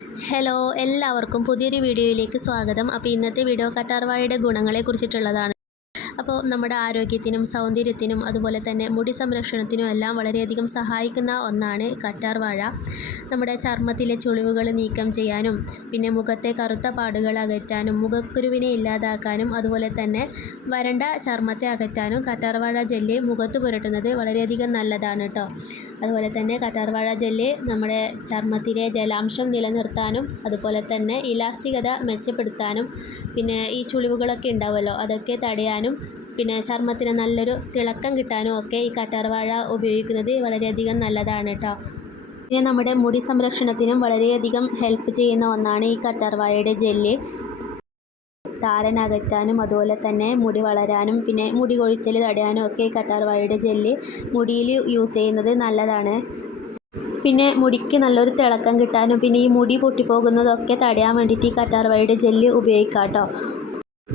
Hello എല്ലാവർക്കും പുതിയൊരു വീഡിയോയിലേക്ക് സ്വാഗതം. അപ്പോൾ ഇന്നത്തെ വീഡിയോ കറ്റാർവാഴയുടെ ഗുണങ്ങളെ കുറിച്ചിട്ടുള്ളതാണ് അപ്പോൾ നമ്മുടെ ആരോഗ്യത്തിനും സൗന്ദര്യത്തിനും അതുപോലെ തന്നെ മുടി സംരക്ഷണത്തിനും എല്ലാം വളരെയധികം സഹായിക്കുന്ന ഒന്നാണ് കറ്റാർവാഴ നമ്മുടെ ചർമ്മത്തിലെ ചുളിവുകൾ നീക്കം ചെയ്യാനും പിന്നെ മുഖത്തെ കറുത്ത പാടുകൾ അകറ്റാനും മുഖക്കുരുവിനെ ഇല്ലാതാക്കാനും അതുപോലെ തന്നെ വരണ്ട ചർമ്മത്തെ അകറ്റാനും കറ്റാർവാഴ ജെല്ലി മുഖത്ത് പുരട്ടുന്നത് വളരെയധികം നല്ലതാണ് കേട്ടോ. അതുപോലെ തന്നെ കറ്റാർവാഴ ജെല്ല് നമ്മുടെ ചർമ്മത്തിലെ ജലാംശം നിലനിർത്താനും അതുപോലെ തന്നെ ഇലാസ്തികത മെച്ചപ്പെടുത്താനും പിന്നെ ഈ ചുളിവുകളൊക്കെ ഉണ്ടാവുമല്ലോ അതൊക്കെ തടയാനും പിന്നെ ചർമ്മത്തിന് നല്ലൊരു തിളക്കം കിട്ടാനും ഒക്കെ ഈ കറ്റാർവാഴ ഉപയോഗിക്കുന്നത് വളരെയധികം നല്ലതാണ് കേട്ടോ പിന്നെ നമ്മുടെ മുടി സംരക്ഷണത്തിനും വളരെയധികം ഹെൽപ്പ് ചെയ്യുന്ന ഒന്നാണ് ഈ കറ്റാർവാഴയുടെ ജെല്ല് താരൻ അകറ്റാനും അതുപോലെ തന്നെ മുടി വളരാനും പിന്നെ മുടി കൊഴിച്ചൽ തടയാനും ഒക്കെ ഈ കറ്റാർവാഴയുടെ ജെല്ല് മുടിയിൽ യൂസ് ചെയ്യുന്നത് നല്ലതാണ്. പിന്നെ മുടിക്ക് നല്ലൊരു തിളക്കം കിട്ടാനും പിന്നെ ഈ മുടി പൊട്ടിപ്പോകുന്നതൊക്കെ തടയാൻ വേണ്ടിയിട്ട് ഈ കറ്റാർവാഴയുടെ ജെല്ല് ഉപയോഗിക്കാം കേട്ടോ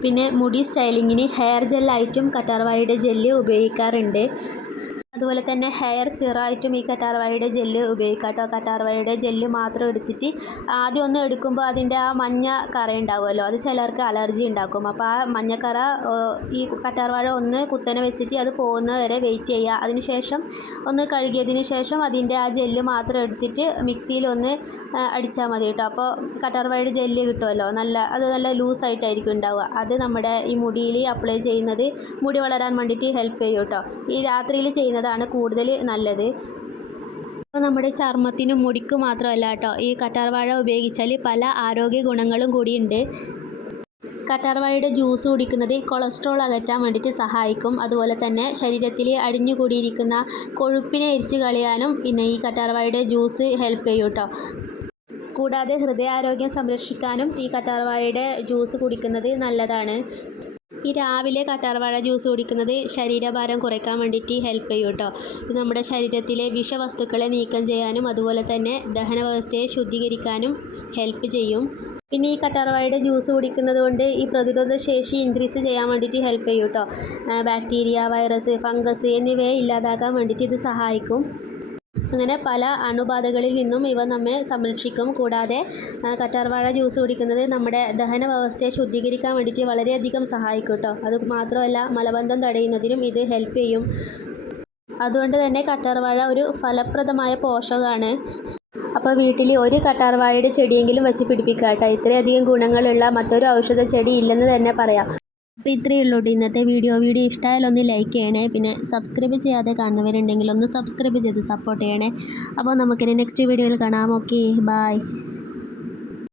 പിന്നെ മുടി സ്റ്റൈലിങ്ങിന് ഹെയർ ജെല്ലായിട്ടും കറ്റാർവാഴയുടെ ജെല്ല് ഉപയോഗിക്കാറുണ്ട്. അതുപോലെ തന്നെ ഹെയർ സിറായിട്ടും ഈ കറ്റാർവാഴയുടെ ജെല്ല് ഉപയോഗിക്കാം കേട്ടോ കറ്റാർവാഴയുടെ ജെല്ല് മാത്രം എടുത്തിട്ട് ആദ്യം ഒന്ന് എടുക്കുമ്പോൾ അതിന്റെ ആ മഞ്ഞ കറ ഉണ്ടാവുമല്ലോ. അത് ചിലർക്ക് അലർജി ഉണ്ടാക്കും. അപ്പോൾ ആ മഞ്ഞക്കറ ഈ കറ്റാർവാഴ ഒന്ന് കുത്തനെ വെച്ചിട്ട് അത് പോകുന്നവരെ വെയിറ്റ് ചെയ്യുക. അതിന് ശേഷം ഒന്ന് കഴുകിയതിന് ശേഷം അതിന്റെ ആ ജെല്ല് മാത്രം എടുത്തിട്ട് മിക്സിയിൽ ഒന്ന് അടിച്ചാൽ മതി കേട്ടോ. അപ്പോൾ കറ്റാർവാഴയുടെ ജെല്ല് കിട്ടുമല്ലോ. നല്ല അത് നല്ല ലൂസായിട്ടായിരിക്കും ഉണ്ടാവുക. അത് നമ്മുടെ ഈ മുടിയിൽ അപ്ലൈ ചെയ്യുന്നത് മുടി വളരാൻ വേണ്ടിയിട്ട് ഹെൽപ്പ് ചെയ്യും കേട്ടോ. ഈ രാത്രിയിൽ ചെയ്യുന്നത് ചെയ്യുന്നതാണ് കൂടുതൽ നല്ലത്. അപ്പോൾ നമ്മുടെ ചർമ്മത്തിനും മുടിക്കും മാത്രമല്ല കേട്ടോ ഈ കറ്റാർവാഴ ഉപയോഗിച്ചാൽ പല ആരോഗ്യ ഗുണങ്ങളും കൂടിയുണ്ട്. കറ്റാർവാഴയുടെ ജ്യൂസ് കുടിക്കുന്നത് കൊളസ്ട്രോൾ അകറ്റാൻ വേണ്ടിയിട്ട് സഹായിക്കും. അതുപോലെ തന്നെ ശരീരത്തിൽ അടിഞ്ഞുകൂടിയിരിക്കുന്ന കൊഴുപ്പിനെ എരിച്ച് കളയാനും പിന്നെ ഈ കറ്റാർവാഴയുടെ ജ്യൂസ് ഹെൽപ്പ് ചെയ്യും കേട്ടോ. കൂടാതെ ഹൃദയാരോഗ്യം സംരക്ഷിക്കാനും ഈ കറ്റാർവാഴയുടെ ജ്യൂസ് കുടിക്കുന്നത് നല്ലതാണ്. ഈ രാവിലെ കറ്റാർവാഴ ജ്യൂസ് കുടിക്കുന്നത് ശരീരഭാരം കുറയ്ക്കാൻ വേണ്ടിയിട്ട് ഹെൽപ്പ് ചെയ്യും കേട്ടോ. നമ്മുടെ ശരീരത്തിലെ വിഷവസ്തുക്കളെ നീക്കം ചെയ്യാനും അതുപോലെ തന്നെ ദഹന വ്യവസ്ഥയെ ശുദ്ധീകരിക്കാനും ഹെൽപ്പ് ചെയ്യും. പിന്നെ ഈ കറ്റാർവാഴയുടെ ജ്യൂസ് കുടിക്കുന്നത് കൊണ്ട് ഈ പ്രതിരോധ ശേഷി ഇൻക്രീസ് ചെയ്യാൻ വേണ്ടിയിട്ട് ഹെൽപ്പ് ചെയ്യും കേട്ടോ. ബാക്ടീരിയ വൈറസ് ഫംഗസ് എന്നിവയെ ഇല്ലാതാക്കാൻ വേണ്ടിയിട്ട് ഇത് സഹായിക്കും. അങ്ങനെ പല അണുബാധകളിൽ നിന്നും ഇവ നമ്മെ സംരക്ഷിക്കും. കൂടാതെ കറ്റാർവാഴ ജ്യൂസ് കുടിക്കുന്നത് നമ്മുടെ ദഹന വ്യവസ്ഥയെ ശുദ്ധീകരിക്കാൻ വേണ്ടിയിട്ട് വളരെയധികം സഹായിക്കും കേട്ടോ അത് മാത്രമല്ല മലബന്ധം തടയുന്നതിനും ഇത് ഹെൽപ്പ് ചെയ്യും. അതുകൊണ്ട് തന്നെ കറ്റാർവാഴ ഒരു ഫലപ്രദമായ പോഷകമാണ് അപ്പോൾ വീട്ടിൽ ഒരു കറ്റാർവാഴയുടെ ചെടിയെങ്കിലും വെച്ച് പിടിപ്പിക്കുക കേട്ടോ ഇത്രയധികം ഗുണങ്ങളുള്ള മറ്റൊരു ഔഷധ ചെടി ഇല്ലെന്ന് തന്നെ പറയാം. അപ്പോൾ ഇത്രയേ ഉള്ളൂ ഇന്നത്തെ വീഡിയോ. വീഡിയോ ഇഷ്ടമായാലും ഒന്ന് ലൈക്ക് ചെയ്യണേ. പിന്നെ സബ്സ്ക്രൈബ് ചെയ്യാതെ കാണുന്നവരുണ്ടെങ്കിൽ ഒന്ന് സബ്സ്ക്രൈബ് ചെയ്ത് സപ്പോർട്ട് ചെയ്യണേ. അപ്പോൾ നമുക്കിനി നെക്സ്റ്റ് വീഡിയോയിൽ കാണാം. Okay bye